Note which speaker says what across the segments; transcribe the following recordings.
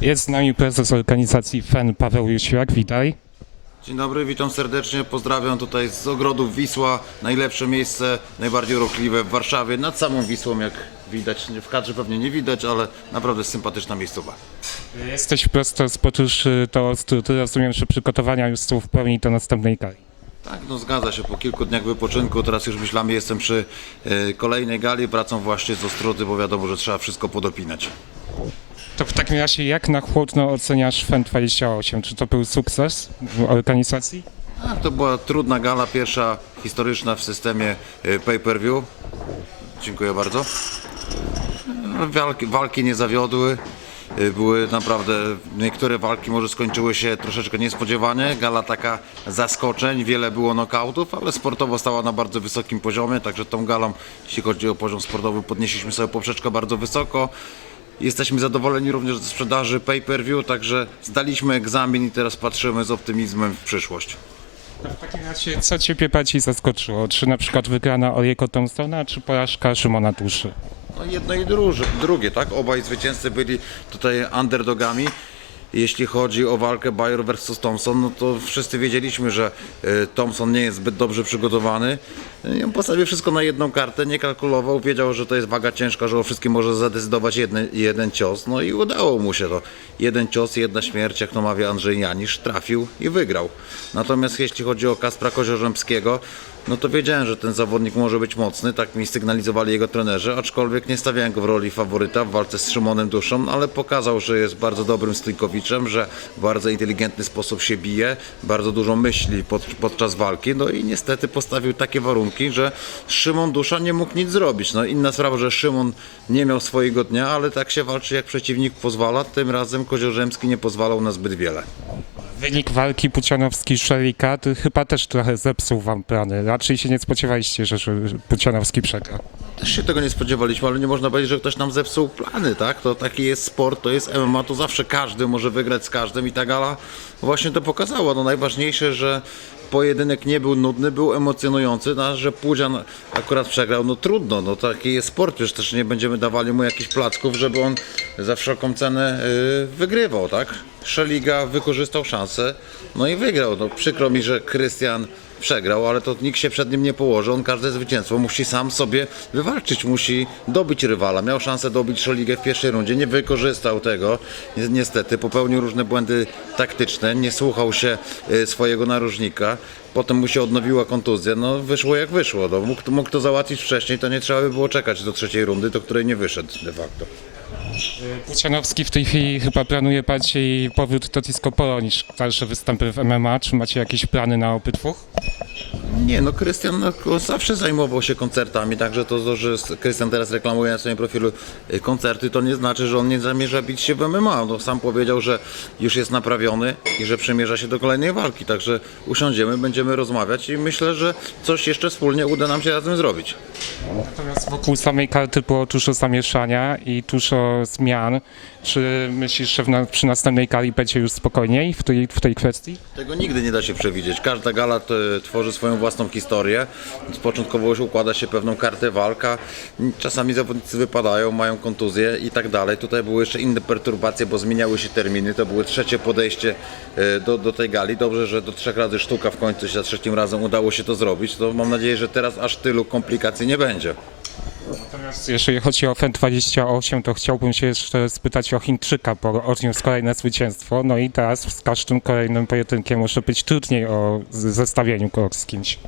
Speaker 1: Jest z nami prezes organizacji FEN Paweł Jusiak, witaj.
Speaker 2: Dzień dobry, witam serdecznie, pozdrawiam tutaj z ogrodów Wisła, najlepsze miejsce, najbardziej ruchliwe w Warszawie, nad samą Wisłą jak widać, w kadrze pewnie nie widać, ale naprawdę sympatyczna miejscowa.
Speaker 1: Jesteś prosto z Potuszy do Ostródy, rozumiem, że przygotowania już są w pełni do następnej gali.
Speaker 2: Tak, no zgadza się, po kilku dniach wypoczynku, teraz już myślami jestem przy e, kolejnej gali, wracam właśnie z Ostrody, bo wiadomo, że trzeba wszystko podopinać.
Speaker 1: To w takim razie jak na chłodno oceniasz FEN 28? Czy to był sukces w organizacji?
Speaker 2: A, to była trudna gala, pierwsza historyczna w systemie e, pay-per-view. Dziękuję bardzo. No, Walki, walki nie zawiodły. E, Były naprawdę, niektóre walki może skończyły się troszeczkę niespodziewanie. Gala taka zaskoczeń, wiele było nokautów, ale sportowo stała na bardzo wysokim poziomie, także tą galą, jeśli chodzi o poziom sportowy, podnieśliśmy sobie poprzeczkę bardzo wysoko. Jesteśmy zadowoleni również ze sprzedaży pay-per-view, także zdaliśmy egzamin i teraz patrzymy z optymizmem w przyszłość.
Speaker 1: To w takim razie co Ciebie bardziej zaskoczyło? Czy na przykład wygrana Oliego Thompsona, czy porażka Szymona Duszy?
Speaker 2: No jedno i drugie, drugie, tak? Obaj zwycięzcy byli tutaj underdogami. Jeśli chodzi o walkę Bayer versus Thompson, no to wszyscy wiedzieliśmy, że e, Thompson nie jest zbyt dobrze przygotowany. I On postawił wszystko na jedną kartę, nie kalkulował, wiedział, że to jest waga ciężka, że o wszystkim może zadecydować jeden, jeden cios. No i udało mu się to. Jeden cios, jedna śmierć, jak to mawia Andrzej Janisz, trafił i wygrał. Natomiast jeśli chodzi o Kaspra Koziorzębskiego, no to wiedziałem, że ten zawodnik może być mocny, tak mi sygnalizowali jego trenerzy, aczkolwiek nie stawiałem go w roli faworyta w walce z Szymonem Duszą, ale pokazał, że jest bardzo dobrym stójkowiczem, że w bardzo inteligentny sposób się bije, bardzo dużo myśli pod, podczas walki, no i niestety postawił takie warunki, że Szymon Dusza nie mógł nic zrobić. No inna sprawa, że Szymon nie miał swojego dnia, ale tak się walczy jak przeciwnik pozwala, tym razem Koziorzemski nie pozwalał na zbyt wiele.
Speaker 1: Wynik walki Pucianowski-Szelika chyba też trochę zepsuł wam plany. Raczej się nie spodziewaliście, że Pucianowski przegra.
Speaker 2: Też się tego nie spodziewaliśmy, ale nie można powiedzieć, że ktoś nam zepsuł plany, tak? To taki jest sport, to jest MMA, to zawsze każdy może wygrać z każdym i ta gala właśnie to pokazała. No najważniejsze, że pojedynek nie był nudny, był emocjonujący, no, że Pudzian akurat przegrał, no trudno, no taki jest sport, przecież też nie będziemy dawali mu jakichś placków, żeby on za wszelką cenę yy, wygrywał, tak? Szeliga wykorzystał szansę, no i wygrał. No przykro mi, że Krystian przegrał, ale to nikt się przed nim nie położy. On każde zwycięstwo musi sam sobie wywalczyć, musi dobić rywala. Miał szansę dobić Szoligę w pierwszej rundzie, nie wykorzystał tego. Ni- Niestety popełnił różne błędy taktyczne, nie słuchał się y, swojego narożnika. Potem mu się odnowiła kontuzja, no wyszło jak wyszło. No, mógł, mógł to załatwić wcześniej, to nie trzeba by było czekać do trzeciej rundy, do której nie wyszedł de facto.
Speaker 1: Pucianowski w tej chwili chyba planuje bardziej powrót do disco polo niż dalsze występy w MMA. Czy macie jakieś plany na obydwóch?
Speaker 2: Nie, no Krystian no, zawsze zajmował się koncertami, także to, że Krystian teraz reklamuje na swoim profilu y, koncerty, to nie znaczy, że on nie zamierza bić się w MMA. No, sam powiedział, że już jest naprawiony i że przemierza się do kolejnej walki, także usiądziemy, będziemy rozmawiać i myślę, że coś jeszcze wspólnie uda nam się razem zrobić.
Speaker 1: Natomiast wokół samej karty było dużo zamieszania i dużo zmian. Czy myślisz, że na, przy następnej gali będzie już spokojniej w tej, w tej kwestii?
Speaker 2: Tego nigdy nie da się przewidzieć. Każda gala t- tworzy swoją własną historię. Początkowo już układa się pewną kartę walka. Czasami zawodnicy wypadają, mają kontuzje i tak dalej. Tutaj były jeszcze inne perturbacje, bo zmieniały się terminy. To było trzecie podejście e, do, do tej gali. Dobrze, że do trzech razy sztuka w końcu się za trzecim razem udało się to zrobić. To mam nadzieję, że teraz aż tylu komplikacji nie będzie.
Speaker 1: Natomiast jeżeli chodzi o FEN 28, to chciałbym się jeszcze spytać o Chińczyka, bo odniósł kolejne zwycięstwo. No i teraz z każdym kolejnym pojedynkiem może być trudniej o zestawieniu go z kimś.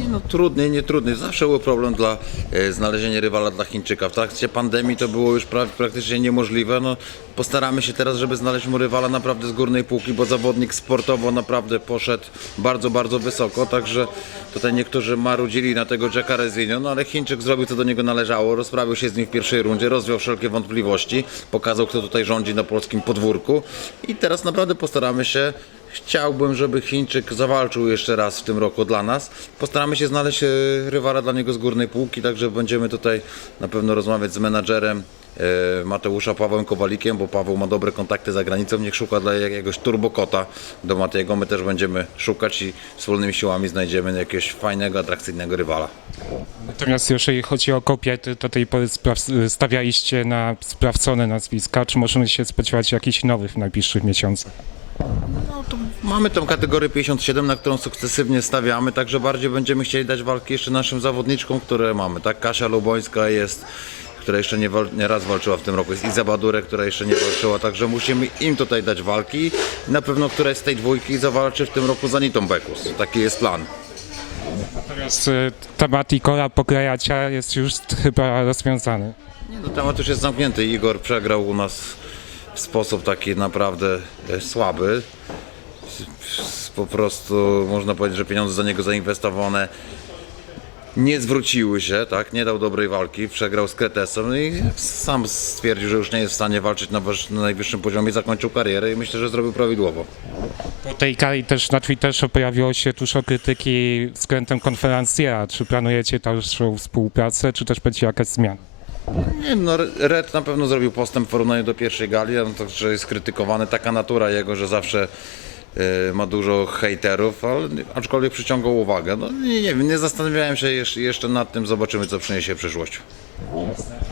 Speaker 2: Nie no, trudniej, nie trudniej. Zawsze był problem dla e, znalezienia rywala dla Chińczyka. W trakcie pandemii to było już pra, praktycznie niemożliwe. No, postaramy się teraz, żeby znaleźć mu rywala naprawdę z górnej półki, bo zawodnik sportowo naprawdę poszedł bardzo, bardzo wysoko. Także tutaj niektórzy marudzili na tego Jacka Rezinio, no ale Chińczyk zrobił co do niego należało. Rozprawił się z nim w pierwszej rundzie, rozwiał wszelkie wątpliwości, pokazał kto tutaj rządzi na polskim podwórku i teraz naprawdę postaramy się Chciałbym, żeby Chińczyk zawalczył jeszcze raz w tym roku dla nas. Postaramy się znaleźć e, rywala dla niego z górnej półki, także będziemy tutaj na pewno rozmawiać z menadżerem Mateusza Pawłem Kowalikiem, bo Paweł ma dobre kontakty za granicą, niech szuka dla jakiegoś turbokota do Matiego. My też będziemy szukać i wspólnymi siłami znajdziemy jakiegoś fajnego, atrakcyjnego rywala.
Speaker 1: Natomiast jeżeli chodzi o kobiety, do tej pory stawialiście na sprawdzone nazwiska. Czy możemy się spodziewać jakichś nowych w najbliższych miesiącach?
Speaker 2: No to mamy tą kategorię 57, na którą sukcesywnie stawiamy, także bardziej będziemy chcieli dać walki jeszcze naszym zawodniczkom, które mamy. Tak, Kasia Lubońska jest, która jeszcze nie, nie raz walczyła w tym roku, jest Iza Badurek, która jeszcze nie walczyła, także musimy im tutaj dać walki. Na pewno któraś z tej dwójki zawalczy w tym roku z Anitą Bekus. Taki jest plan.
Speaker 1: Natomiast y, temat Igora Pokrajacia jest już chyba rozwiązany.
Speaker 2: Nie, no temat już jest zamknięty. Igor przegrał u nas w sposób taki naprawdę e, słaby. Po prostu można powiedzieć, że pieniądze za niego zainwestowane nie zwróciły się, tak? Nie dał dobrej walki, przegrał z Kretesem i sam stwierdził, że już nie jest w stanie walczyć na, na najwyższym poziomie, zakończył karierę i myślę, że zrobił prawidłowo.
Speaker 1: Po tej kali też na Twitterze pojawiło się dużo krytyki względem konferencjera. Czy planujecie dalszą współpracę, czy też będzie jakaś zmiana?
Speaker 2: Nie, no Red na pewno zrobił postęp w porównaniu do pierwszej gali, no to, że jest krytykowany, taka natura jego, że zawsze ma dużo hejterów, ale aczkolwiek przyciągał uwagę. No nie, nie wiem, nie zastanawiałem się jeszcze, nad tym, zobaczymy co przyniesie przyszłość.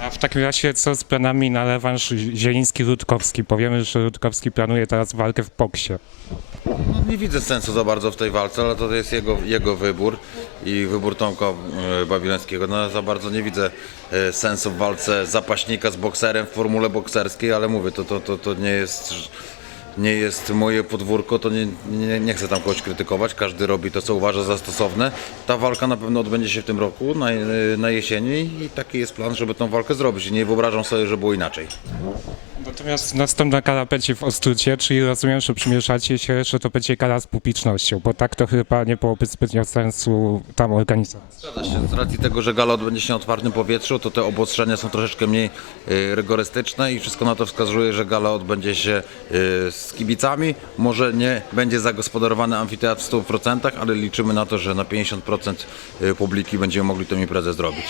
Speaker 1: A w takim razie co z planami na rewanż Zieliński-Rutkowski? Powiemy, że Rutkowski planuje teraz walkę w boksie.
Speaker 2: No, nie widzę sensu za bardzo w tej walce, ale to jest jego, jego wybór i wybór Tomka e, Babilońskiego. No, za bardzo nie widzę e, sensu w walce zapaśnika z bokserem w formule bokserskiej, ale mówię, to, to, to, to nie jest... Nie jest moje podwórko, to nie, nie, nie chcę tam kogoś krytykować. Każdy robi to, co uważa za stosowne. Ta walka na pewno odbędzie się w tym roku, na, na jesieni i taki jest plan, żeby tą walkę zrobić. Nie wyobrażam sobie, że było inaczej.
Speaker 1: Natomiast następna kara będzie w Ostrudzie, czyli rozumiem, że przymierzacie się, że to będzie kara z publicznością, bo tak to chyba nie byłoby zbytnio sensu tam organizować.
Speaker 2: Zgadza się. Z racji tego, że gala odbędzie się na otwartym powietrzu, to te obostrzenia są troszeczkę mniej y, rygorystyczne i wszystko na to wskazuje, że gala odbędzie się y, z kibicami. Może nie będzie zagospodarowany amfiteatr w 100%, ale liczymy na to, że na 50% y, publiki będziemy mogli tę imprezę zrobić.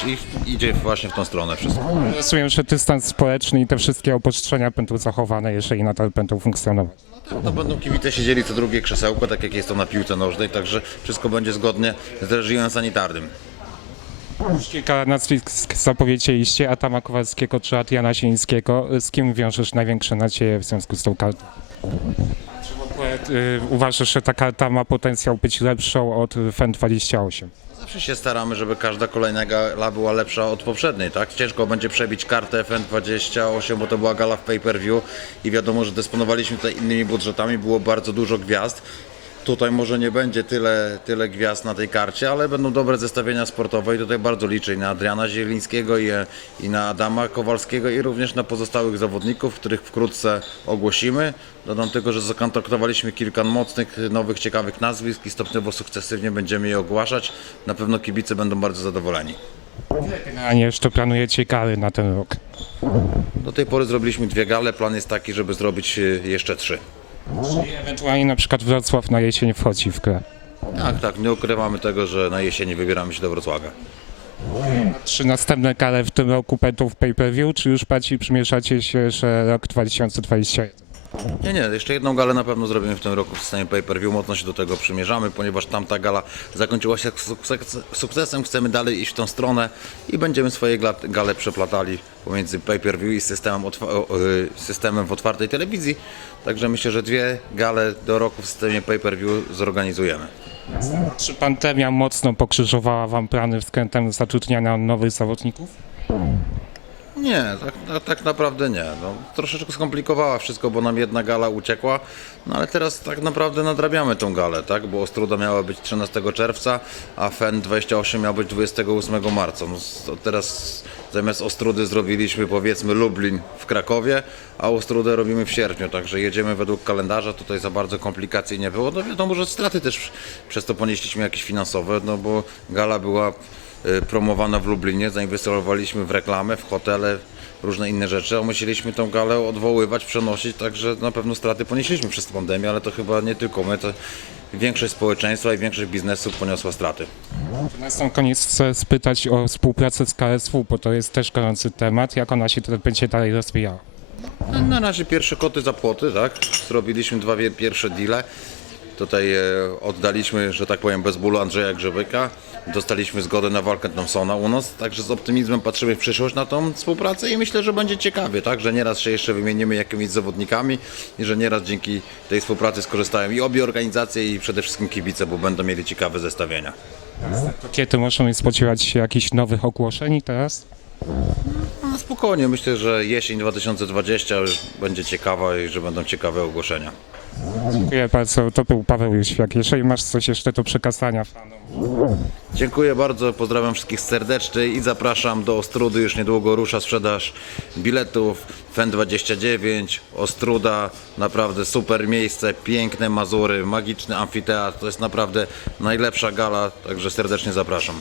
Speaker 2: I idzie właśnie w tą stronę wszystko.
Speaker 1: Rozumiem, że dystans społeczny i te wszystkie obostrzenia będą zachowane, jeżeli nadal będą funkcjonować.
Speaker 2: To będą kibice siedzieli co drugie krzesełko, tak jak jest to na piłce nożnej, także wszystko będzie zgodnie z reżimem sanitarnym.
Speaker 1: Już kilka nazwisk zapowiedzieliście, Atama Kowalskiego czy Adriana Zielińskiego. Z kim wiążesz największe nadzieje w związku z tą kartą? Czy w ogóle y, uważasz, że ta karta ma potencjał być lepszą od FEN 28?
Speaker 2: Zawsze się staramy, żeby każda kolejna gala była lepsza od poprzedniej, tak? Ciężko będzie przebić kartę FN28, bo to była gala w pay-per-view i wiadomo, że dysponowaliśmy tutaj innymi budżetami, było bardzo dużo gwiazd. Tutaj może nie będzie tyle, tyle gwiazd na tej karcie, ale będą dobre zestawienia sportowe i tutaj bardzo liczę i na Adriana Zielińskiego i, i na Adama Kowalskiego i również na pozostałych zawodników, których wkrótce ogłosimy. Dodam tylko, że zakontaktowaliśmy kilka mocnych, nowych, ciekawych nazwisk i stopniowo sukcesywnie będziemy je ogłaszać. Na pewno kibice będą bardzo zadowoleni.
Speaker 1: A nie, jeszcze planujecie kary na ten rok.
Speaker 2: Do tej pory zrobiliśmy dwie gale, plan jest taki, żeby zrobić y, jeszcze trzy.
Speaker 1: Czyli ewentualnie na przykład Wrocław na jesień wchodzi w grę.
Speaker 2: Tak, tak, nie ukrywamy tego, że na jesieni wybieramy się do Wrocławia.
Speaker 1: Czy następne kale w tym roku będą w pay-per-view, czy już bardziej przymierzacie się, że rok 2021?
Speaker 2: Nie, nie, jeszcze jedną galę na pewno zrobimy w tym roku w systemie pay-per-view, mocno się do tego przymierzamy, ponieważ tamta gala zakończyła się sukces- sukcesem, chcemy dalej iść w tą stronę i będziemy swoje gale przeplatali pomiędzy pay-per-view i systemem, y, systemem w otwartej telewizji, także myślę, że dwie gale do roku w systemie pay-per-view zorganizujemy.
Speaker 1: Czy pandemia mocno pokrzyżowała wam plany względem zatrudniania nowych zawodników?
Speaker 2: Nie, tak, tak, tak naprawdę nie. No, troszeczkę skomplikowała wszystko, bo nam jedna gala uciekła, no ale teraz tak naprawdę nadrabiamy tą galę, tak? Bo Ostruda miała być 13 czerwca, a FEN 28 miał być 28 marca. No, teraz zamiast Ostrudy zrobiliśmy powiedzmy Lublin w Krakowie, a Ostrudę robimy w sierpniu, także jedziemy według kalendarza, tutaj za bardzo komplikacji nie było. No wiadomo, że straty też przez to ponieśliśmy jakieś finansowe, no bo gala była promowana w Lublinie, zainwestowaliśmy w reklamę, w hotele, różne inne rzeczy, a musieliśmy tą galę odwoływać, przenosić, także na pewno straty ponieśliśmy przez pandemię, ale to chyba nie tylko my, to większość społeczeństwa i większość biznesów poniosła straty.
Speaker 1: Na sam koniec chcę spytać o współpracę z KSW, bo to jest też gorący temat. Jak ona się tutaj będzie dalej rozwijała?
Speaker 2: No, Na razie pierwsze koty za płoty, tak? Zrobiliśmy dwa pierwsze deale. Tutaj e, oddaliśmy, że tak powiem, bez bólu Andrzeja Grzebyka. Dostaliśmy zgodę na walkę Thompsona u nas, także z optymizmem patrzymy w przyszłość na tą współpracę i myślę, że będzie ciekawie, tak? Że nieraz się jeszcze wymienimy jakimiś zawodnikami i że nieraz dzięki tej współpracy skorzystają i obie organizacje i przede wszystkim kibice, bo będą mieli ciekawe zestawienia.
Speaker 1: Kiedy możemy spodziewać się jakichś nowych ogłoszeń teraz?
Speaker 2: No spokojnie, myślę, że jesień 2020 już będzie ciekawa i że będą ciekawe ogłoszenia.
Speaker 1: Dziękuję bardzo. To był Paweł Jóźwiak. Jeżeli masz coś jeszcze do przekazania fanom.
Speaker 2: Dziękuję bardzo, pozdrawiam wszystkich serdecznie i zapraszam do Ostrudy. Już niedługo rusza sprzedaż biletów. FEN29, Ostruda, naprawdę super miejsce, piękne Mazury, magiczny amfiteatr. To jest naprawdę najlepsza gala, także serdecznie zapraszam.